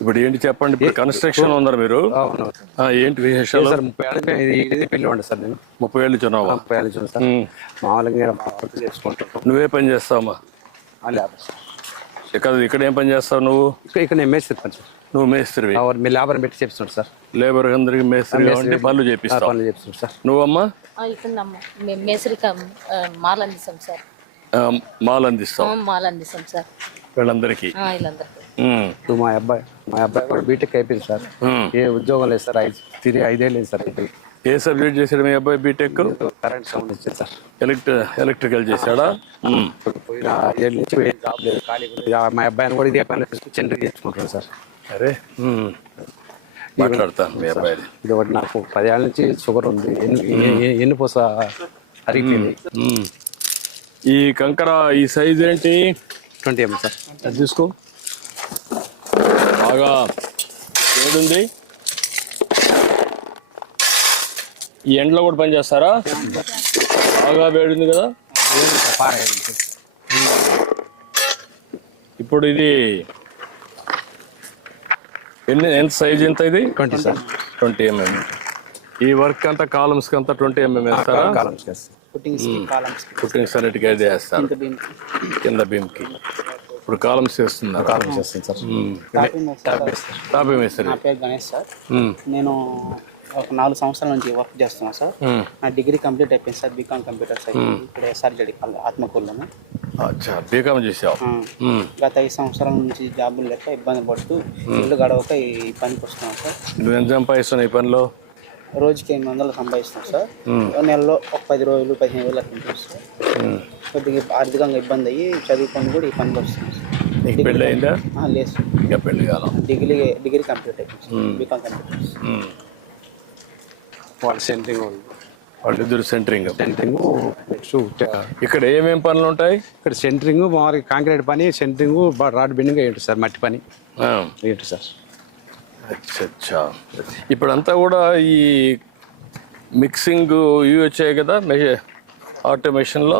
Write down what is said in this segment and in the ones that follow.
ఇప్పుడు ఏంటి చెప్పండి? ఇప్పుడు కన్స్ట్రక్షన్ ఉన్నారు మీరు? ఏంటి విశేషాలు? సార్ ముప్పై ఇది- పెళ్ళి ఉండే సార్ నేను. ముప్పై ఏళ్ళు చున్నావా ముప్పై ఏళ్ళు చూడండి సార్. మామూలుగా వర్క్ చేసుకుంటాను నువ్వే పని చేస్తావమ్మా. ఇక్కడ ఇక్కడ ఏం పని చేస్తావు నువ్వు? ఇక్కడ ఇక్కడ నేను మేస్త్రి పని సార్ నువ్వు మేస్త్రివి. మీ లేబర్ పెట్టి చేపిస్తున్నాడు సార్. లేబర్ అందరికి మేస్త్రి అంటే పనులు ఆ చేపిస్తావు పనులు చేపిస్తున్నాడు సార్. నువ్వమ్మా? మేసరిక మాల్ అందిస్తాం సార్. మాల్ అందిస్తావు. ఆ, మాల్ అందిస్తాం సార్. వీళ్ళందరికీ. మా అబ్బాయి మా అబ్బాయి కూడా బీటెక్ అయిపోయింది సార్. ఏ ఉద్యోగం లేదు సార్ ఐదు తిరిగి ఐదేళ్ళు లేదు సార్ ఏ సబ్జెక్ట్ చేశాడు మీ అబ్బాయి బీటెక్ కరెంట్ సౌండ్ ఇచ్చింది సార్. ఎలక్ట్రి ఎలక్ట్రికల్ చేశాడా? పోయిన జాబ్ లేదు ఖాళీ ఉంది. ఆ మా అబ్బాయిని కూడా ఇదే పని చెండు చేసుకుంటాడు సార్. అరే. మాట్లాడతాను మీ అబ్బాయిది ఇది ఒకటి నాకు పదేళ్ళ నుంచి షుగర్ ఉంది. ఎన్ని పూస అరిగిపోయింది. ఉమ్. ఈ కంకర ఈ సైజ్ ఏంటి? Twenty MM sir. అది తీసుకో. బాగా వేడుంది ఈ ఎండలో కూడా పని చేస్తారా? బాగా వేడుంది కదా? ఇప్పుడు ఇది ఎన్ని ఎంత సైజ్ ఎంత ఇది? Twenty sir. Twenty MM. ఈ వర్క్ అంతా కాలమ్స్ అంతా ట్వంటీ ఎంఎం వేస్తారా? కాలమ్స్ చేస్తాం పుట్టింగ్ సన్నిటికి అయితే వేస్తారు కింద భీమ్కి ఇప్పుడు కాలమ్స్ వేస్తున్నారు కాలమ్స్ చేస్తాం సార్. టాప్ ఏం వేస్తారు. నా పేరు గణేష్ సార్. ఉమ్, నేను ఒక నాలుగు సంవత్సరాల నుంచి వర్క్ చేస్తున్నా సార్. ఉమ్. నా డిగ్రీ కంప్లీట్ అయిపోయింది sir. B Com computer science ఇక్కడ ఎస్ఆర్జడి ఆత్మకూరులోను. అచ్చా. బీకామ్ చేసావు. గత ఐదు సంవత్సరాల నుంచి జాబులు లేక ఇబ్బంది పడుతూ ఇల్లు గడవక ఈ పనికి వస్తున్నాం సార్. నువ్వు ఎంత సంపాదిస్తున్నావు ఈ పనిలో? రోజుకి ఎనిమిది వందలు సంపాదిస్తున్నాం సార్. నెలలో ఒక పది రోజులు పదిహేను వేలు అట్లా ఉంటుంది సార్. కొద్దిగా ఆర్థికంగా ఇబ్బంది అయ్యి చదువుకొని కూడా ఈ పనికి సార్. నీకు పెళ్ళి అయిందా? ఆ, లేదు సార్. ఇంకా కాలం? డిగ్రీ డిగ్రీ కంప్లీట్ అయిపోయింది బీకామ్. వాళ్ళ సెంటరింగ్ వాళ్ళిద్దరు సెంటరింగ్. సెంటరింగ్ నెక్స్ట్ ఇక్కడ ఏమేం పనులు ఉంటాయి? ఇక్కడ సెంటరింగ్ మామూలుగా కాంక్రీట్ పని సెంటరింగ్ రాడ్ బెండింగ్ ఏంటి సార్ మట్టి పని. ఆ, ఏంటి సార్. అచ్చా అచ్చా ఇప్పుడంతా కూడా ఈ మిక్సింగ్ ఇవి వచ్చాయి కదా ఆటోమేషన్లో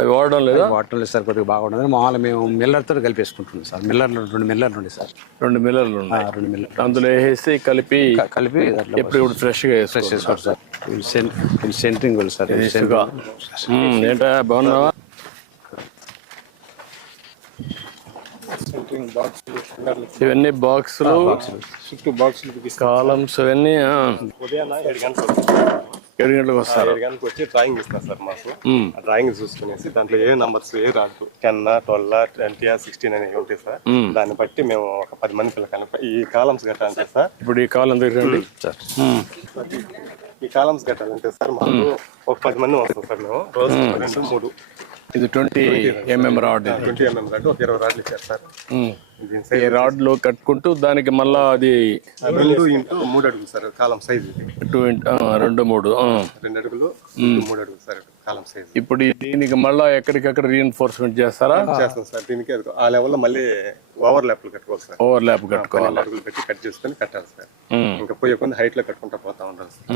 అవి వాడడం లేదా? వాటర్ లేదు సార్ కొద్దిగా బాగుండదు మామూలుగా మేము మిల్లర్తో కలిపేసుకుంటున్నాం సార్. మిల్లర్లు రెండు మిల్లర్లు ఉండే సార్. రెండు మిల్లర్లు ఉన్నాయి రెండు మిల్లర్ అందులో వేసేసి కలిపి కలిపి ఎప్పుడు ఇప్పుడు ఫ్రెష్గా వేసుకోవచ్చు చేసుకోండి సార్. సెంటరింగ్ వాళ్ళు సార్ ఏంటా బాగున్నావా? ఇవన్నీ బాక్సులు కాలమ్స్ ఇవన్నీ ఏడు గంటలకు ఏడు గంటలకు వస్తారు? ఏడు గంటలకు వచ్చి డ్రాయింగ్ ఇస్తారు సార్ మాకు. డ్రాయింగ్ చూసుకునేసి దాంట్లో ఏ నంబర్స్ ఏ రాదు. టెన్ ట్వెల్వ్ ట్వంటీ సిక్స్టీన్ అనేవి ఉంటాయి సార్. దాన్ని బట్టి మేము ఒక పది మంది పిల్లకాయలు ఈ కాలమ్స్ కట్టాలంటే సార్. ఇప్పుడు ఈ కాలం దగ్గర సార్. ఈ కాలమ్స్ కట్టాలంటే సార్ మాకు. ఒక పది మంది వస్తాం సార్ మేము. రోజు రెండు మూడు. ఇది twenty MM rod twenty MM rod ఒక ఇరవై రాడ్లు ఇచ్చారు సార్ ఈ సైజ్ రాడ్లు కట్టుకుంటూ దానికి మళ్ళా అది రెండు ఇంటూ మూడు అడుగులు సార్ కాలం సైజ్ టూ రెండు మూడు. రెండు అడుగులు మూడు అడుగులు సార్ కాలం సైజ్ ఇప్పుడు దీనికి మళ్ళా ఎక్కడికక్కడ రీఎన్ఫోర్స్మెంట్ చేస్తారా? చేస్తాం సార్ దీనికి ఆ లెవెల్లో మళ్ళీ ఓవర్ ల్యాప్లు కట్టుకోవాలి సార్. ఓవర్ ల్యాప్ కట్టుకోవాలి? పెట్టి కట్ చేసుకొని కట్టాలి సార్. ఇంకా పోయే కొంత హైట్లో కట్టుకుంటా పోతా ఉండాలి సార్.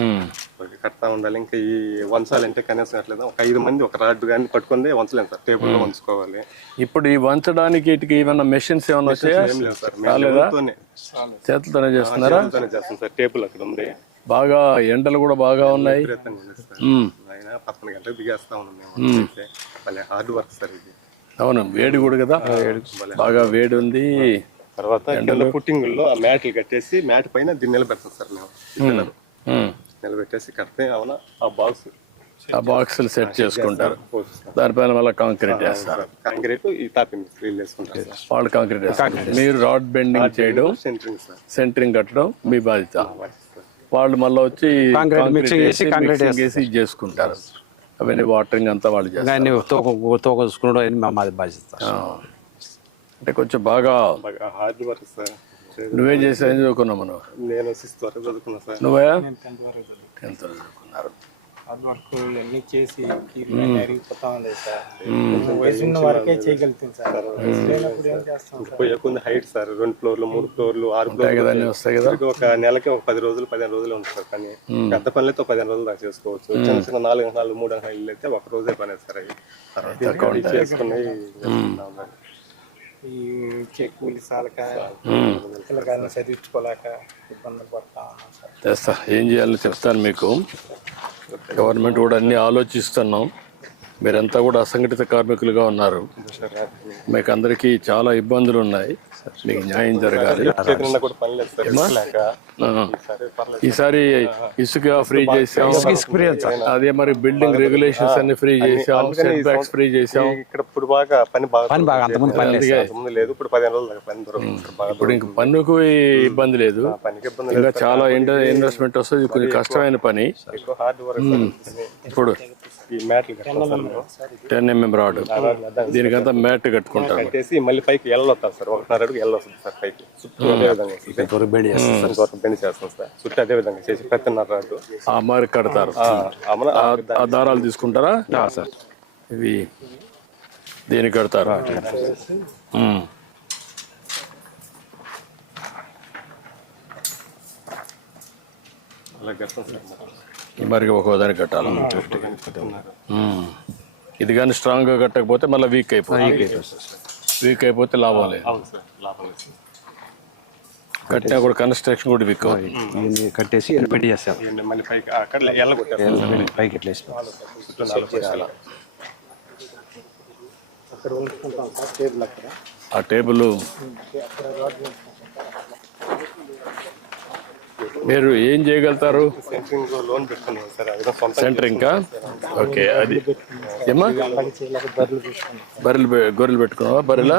కడతా ఉండాలి. ఇంకా ఈ వంచాలంటే కనీసం అట్లేదు? ఒక ఐదు మంది ఒక రాడ్ కానీ పట్టుకుందే వంచలేము సార్. టేబుల్లో వంచుకోవాలి. ఇప్పుడు ఈ వంచడానికి ఇటుకి ఏమైనా మెషిన్స్ ఏమైనా వచ్చాయా? ఏం లేదు సార్. రాలేదా? చేతులతోనే చేస్తున్నారా? చేస్తాం సార్. టేబుల్ అక్కడ ఉంది. బాగా ఎండలు కూడా బాగా ఉన్నాయి. పదకొండు గంటలకు దిగేస్తా ఉన్నాం హార్డ్ వర్క్ సార్ ఇది. అవును వేడి కూడా కదా. బాగా వేడి ఉంది. తర్వాత కింద పుట్టింగుల్లో ఆ మ్యాట్లు కట్టేసి మ్యాట్ పైన దీన్ని నిలబెడతాం సార్ మేము. నిలబెట్టేసి కడితే అవునా ఆ బాల్స్ ఆ బాక్సులు సెట్ చేసుకుంటారు. దానిపైన మళ్ళీ కాంక్రీట్ వేస్తారు కాంక్రీట్ ఈ తాపింగ్ వీళ్ళు వేసుకుంటారు సార్. వాళ్ళు కాంక్రీట్ వేస్తారు మీరు రాడ్ బెండింగ్ చేయడం సెంటరింగ్ సార్. సెంటరింగ్ కట్టడం మీ బాధ్యత. వాళ్ళు మళ్ళీ వచ్చి కాంక్రీట్ చేసి చేసుకుంటారు. అవన్నీ వాటరింగ్ అంతా వాళ్ళు చేస్తారు. తోక తోక చూసుకున్నాడు అని మా మాది బాధ్యత. అంటే కొంచెం బాగా బాగా హార్డ్ వర్క్ సార్. నువ్వేం చేసి ఏం చదువుకున్నావు మనం నేను సిక్స్త్ వరకు చదువుకున్నా సార్. నువ్వే? టెన్త్ వరకు చదువుకున్నారు. హార్డ్ వర్క్ ఇవన్నీ చేసి అరిగిపోతా ఉంది సార్. వయసు ఉన్న వరకే చేయగలుగుతాం సార్. వయసు లేనప్పుడు ఏం చేస్తాం సార్? పోయే కొంది హైట్ సార్. రెండు ఫ్లోర్లు మూడు ఫ్లోర్లు ఆరు ఫ్లోర్లు వస్తాయి కదా. ఇప్పటికి ఒక నెలకి ఒక పది రోజులు పదిహేను రోజులు ఉంటుంది సార్. కానీ పెద్ద పనులైతే పదిహేను రోజులు దాకా చేసుకోవచ్చు. చిన్న చిన్న నాలుగు నాలుగు మూడు నాలుగు అయితే ఒక రోజే పని సార్ అవి. ఇది చేసుకుని చేస్తున్నాం మరి. ఈ కూలి సాలక పిల్లకాయలను చదివించుకోలేక ఇబ్బందులు పడతా ఉన్నాం సార్. చేస్తా ఏం చేయాలో చెప్తాను మీకు. గవర్నమెంట్ కూడా అన్ని ఆలోచిస్తున్నాం. మీరంతా కూడా అసంఘటిత కార్మికులుగా ఉన్నారు. మీకు అందరికీ చాలా ఇబ్బందులు ఉన్నాయి మీకు న్యాయం జరగాలి. ఈసారి ఇసుక ఫ్రీ చేసాం అదే మరి బిల్డింగ్ రెగ్యులేషన్స్ అన్ని ఫ్రీ చేసాం సెట్ బ్యాక్స్ ఫ్రీ చేసాం ఇక్కడ ఇప్పుడు బాగా పని బాగా పని బాగా అంతమంది పని లేదు. ఇప్పుడు పదిహేను రోజులు ఇప్పుడు ఇంక పన్నుకు ఇబ్బంది లేదు. పనికి ఇబ్బంది లేదు. ఇంకా చాలా ఇన్వెస్ట్మెంట్ వస్తుంది. కొంచెం కష్టమైన పని. ఎక్కువ హార్డ్ వర్క్ ఇప్పుడు టెన్ ఎంఎం రాడ్ దీనికంతా మ్యాట్ కట్టుకుంటారు. కట్టేసి మళ్ళీ పైకి వస్తారు సార్. ఒకటిన్నర అడుగు వస్తుంది సార్ పైకి. చుట్టూ అదే విధంగా బెండ్ చేస్తాం సార్. చుట్టూ అదే విధంగా చేసి పెద్దన్నర అడుగు. ఆ మరి కడతారు. అమన ఆ- ఆ దారాలు తీసుకుంటారా? సార్. ఇవి దీనికి కడతారు. ఉమ్. మరి. ఈ మరి ఒక్కో దానికి కట్టాలి. ఇది కానీ స్ట్రాంగ్గా కట్టకపోతే మళ్ళీ వీక్ అయిపోతుంది. వీక్ అయిపోతే లాభం లేదు అవును సార్ లాభం లేదు. కట్టినా కూడా కన్స్ట్రక్షన్ కూడా వీక్ అవుతుంది. ఇవన్నీ కట్టేసి బెండ్ చేస్తాం. పైకి అక్కడ ఎల్ల కొట్టారు సార్. పైకి ఎట్లా వేస్తాం చుట్టూ నాలుగు చేయాలి అక్కడ ఉంచుకుంటాం సార్ టేబుల్ అక్కడ ఆ టేబుల్ మీరు ఏం చేయగలుగుతారు? సెంట్రింగ్ సొంత సెంటరింగ్ ఓకే అది. ఏమా బర్రెలు గొర్రెలు పెట్టుకున్నావా? బర్రెలా?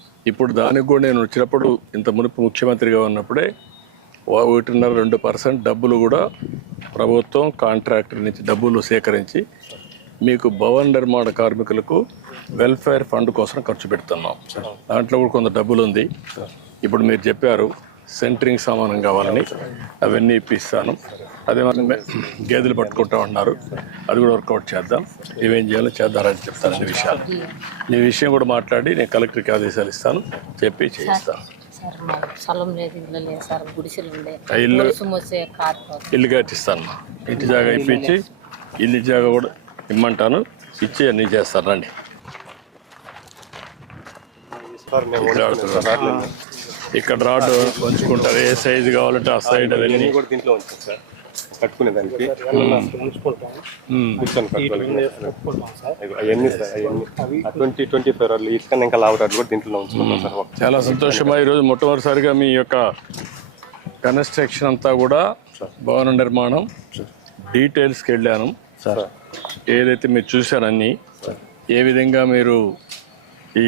ఇప్పుడు దానికి కూడా నేను వచ్చినప్పుడు ఇంత మునుపు ముఖ్యమంత్రిగా ఉన్నప్పుడే ఒకటిన్నర రెండు పర్సెంట్ డబ్బులు కూడా ప్రభుత్వం కాంట్రాక్టర్ నుంచి డబ్బులు సేకరించి మీకు భవన నిర్మాణ కార్మికులకు వెల్ఫేర్ ఫండ్ కోసం ఖర్చు పెడుతున్నాం. దాంట్లో కూడా కొంత డబ్బులు ఉంది ఇప్పుడు మీరు చెప్పారు సెంటరింగ్ సామానం కావాలని అవన్నీ ఇప్పిస్తాను. అదే మరి గేదెలు పట్టుకుంటా ఉన్నారు. అది కూడా వర్కౌట్ చేద్దాం. ఇవేం చేయాలో చేద్దారని చెప్తాను అన్ని విషయాలు. ఈ విషయం కూడా మాట్లాడి నేను కలెక్టర్కి ఆదేశాలు ఇస్తాను. చెప్పి చేయిస్తాను ఇల్లు ఇల్లు కట్టిస్తాను. ఇంటి జాగా ఇప్పించి ఇల్లు జాగా కూడా ఇమ్మంటాను. ఇచ్చి అన్నీ చేస్తాను. రండి. ఇక్కడ రాడ్ ఉంచుకుంటారు. ఏ సైజు కావాలంటే ఆ సైడ్ అవన్నీ. కూడా దీంట్లో సార్. కట్టుకునే దానికి. అవన్నీ సార్ అవన్నీ. ట్వంటీ ట్వంటీ ఫైవ్ వాళ్ళు ఇసుకన్నా ఇంకా కూడా దీంట్లో ఉంచుకుంటాం సార్. చాలా సంతోషమా ఈరోజు మొట్టమొదటిసారిగా మీ యొక్క కన్స్ట్రక్షన్ అంతా కూడా భవన నిర్మాణం డీటెయిల్స్కి వెళ్ళాను. సార్. ఏదైతే మీరు చూశారన్నీ ఏ విధంగా మీరు ఈ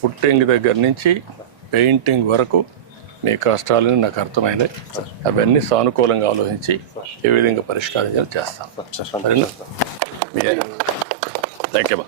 పుట్టింగ్ దగ్గర నుంచి పెయింటింగ్ వరకు మీ కష్టాలని నాకు అర్థమైనాయి అవన్నీ సానుకూలంగా ఆలోచించి ఏ విధంగా పరిష్కారం చేయాలో చేస్తాం సరేనా? Thank you